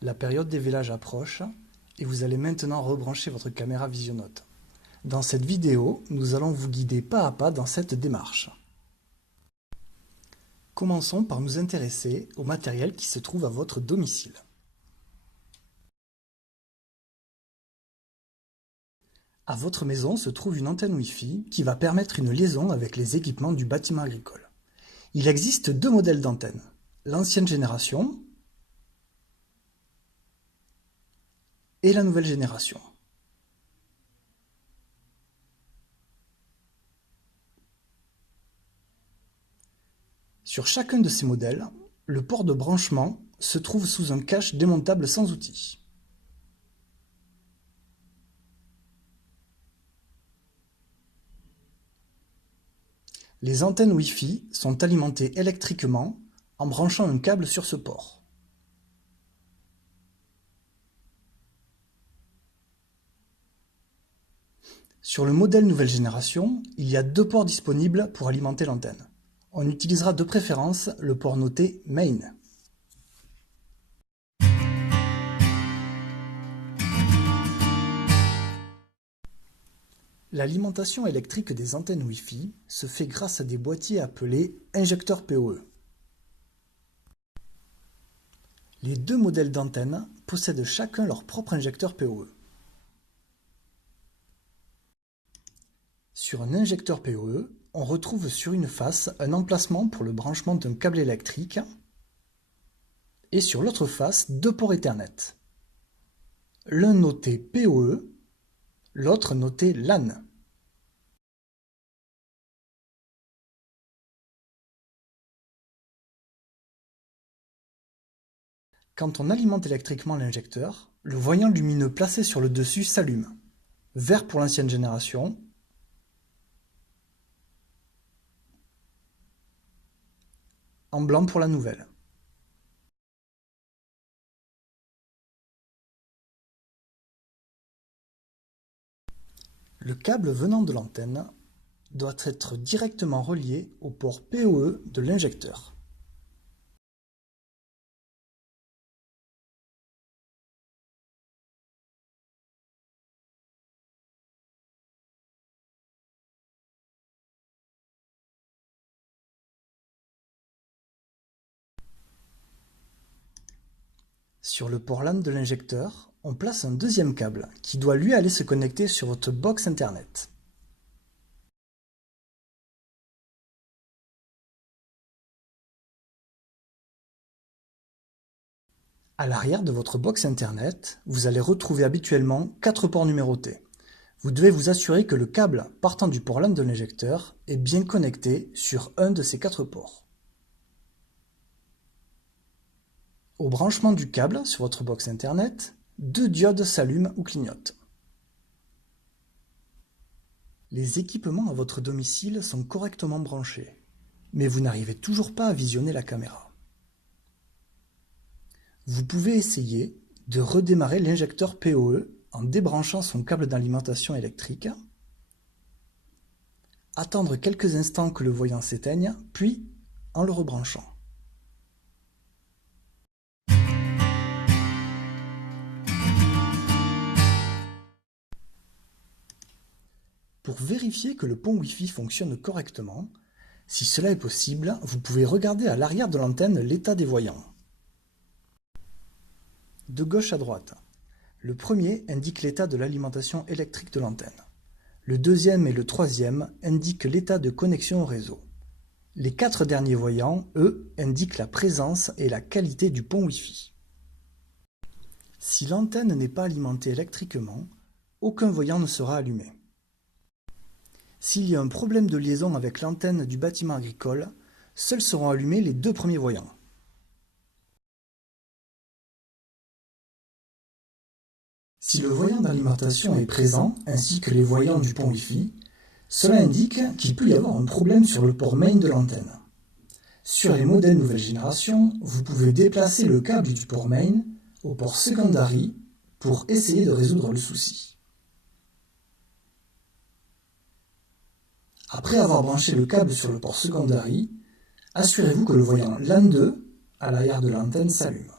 La période d'évélage approche et vous allez maintenant rebrancher votre caméra Visionote. Dans cette vidéo, nous allons vous guider pas à pas dans cette démarche. Commençons par nous intéresser au matériel qui se trouve à votre domicile. À votre maison se trouve une antenne Wi-Fi qui va permettre une liaison avec les équipements du bâtiment agricole. Il existe deux modèles d'antennes, l'ancienne génération et la nouvelle génération. Sur chacun de ces modèles, le port de branchement se trouve sous un cache démontable sans outil. Les antennes Wi-Fi sont alimentées électriquement en branchant un câble sur ce port. Sur le modèle nouvelle génération, il y a deux ports disponibles pour alimenter l'antenne. On utilisera de préférence le port noté Main. L'alimentation électrique des antennes Wi-Fi se fait grâce à des boîtiers appelés injecteurs PoE. Les deux modèles d'antennes possèdent chacun leur propre injecteur PoE. Sur un injecteur PoE, on retrouve sur une face un emplacement pour le branchement d'un câble électrique et sur l'autre face deux ports Ethernet. L'un noté PoE, l'autre noté LAN. Quand on alimente électriquement l'injecteur, le voyant lumineux placé sur le dessus s'allume. Vert pour l'ancienne génération, en blanc pour la nouvelle. Le câble venant de l'antenne doit être directement relié au port PoE de l'injecteur. Sur le port LAN de l'injecteur, on place un deuxième câble qui doit lui aller se connecter sur votre box internet. À l'arrière de votre box internet, vous allez retrouver habituellement 4 ports numérotés. Vous devez vous assurer que le câble partant du port LAN de l'injecteur est bien connecté sur un de ces 4 ports. Au branchement du câble sur votre box internet, deux diodes s'allument ou clignotent. Les équipements à votre domicile sont correctement branchés, mais vous n'arrivez toujours pas à visionner la caméra. Vous pouvez essayer de redémarrer l'injecteur PoE en débranchant son câble d'alimentation électrique, attendre quelques instants que le voyant s'éteigne, puis en le rebranchant. Pour vérifier que le pont Wi-Fi fonctionne correctement, si cela est possible, vous pouvez regarder à l'arrière de l'antenne l'état des voyants. De gauche à droite, le premier indique l'état de l'alimentation électrique de l'antenne. Le deuxième et le troisième indiquent l'état de connexion au réseau. Les 4 derniers voyants, eux, indiquent la présence et la qualité du pont Wi-Fi. Si l'antenne n'est pas alimentée électriquement, aucun voyant ne sera allumé. S'il y a un problème de liaison avec l'antenne du bâtiment agricole, seuls seront allumés les 2 premiers voyants. Si le voyant d'alimentation est présent, ainsi que les voyants du pont Wi-Fi, cela indique qu'il peut y avoir un problème sur le port main de l'antenne. Sur les modèles nouvelle génération, vous pouvez déplacer le câble du port main au port secondary pour essayer de résoudre le souci. Après avoir branché le câble sur le port secondary, assurez-vous que le voyant LAN 2 à l'arrière de l'antenne s'allume.